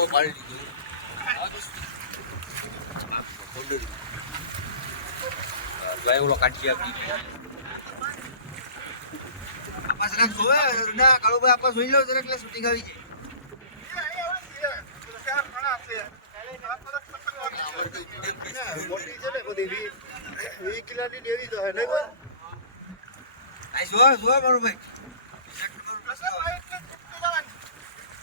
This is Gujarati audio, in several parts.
આખો બાળી લીધો. ભાઈ ઓલો કાઢી આપી શૂટિંગ આવી જાય. જો જો મારું ભાઈ.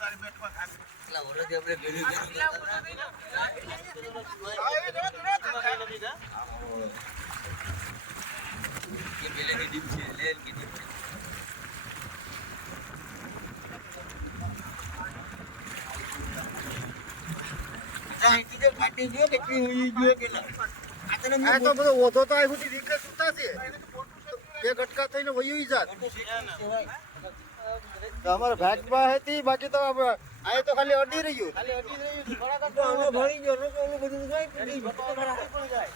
ભેગું કર્યું કે કે ફાટી ગયો ગયો કેટલા આ તો બધો ઓધો તો આ સુધી વિકસ સુતા છે. બે ગટકા થઈને વયું જાત. તો અમારા ભાગમાં હતી બાકી તો આ તો ખાલી અડી રહ્યું. ખાલી અડી રહ્યું થોડા ભણી ગયો લોકો ઓલું બધું જાય પણ જાય.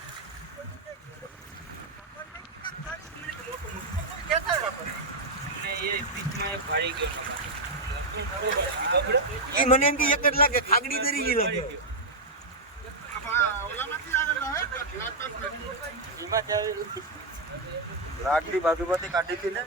ઈ મને એમ કે એક જ લાગે ખાગડી લાગે લાકડી બાજુમાંથી કાઢી હતી ને?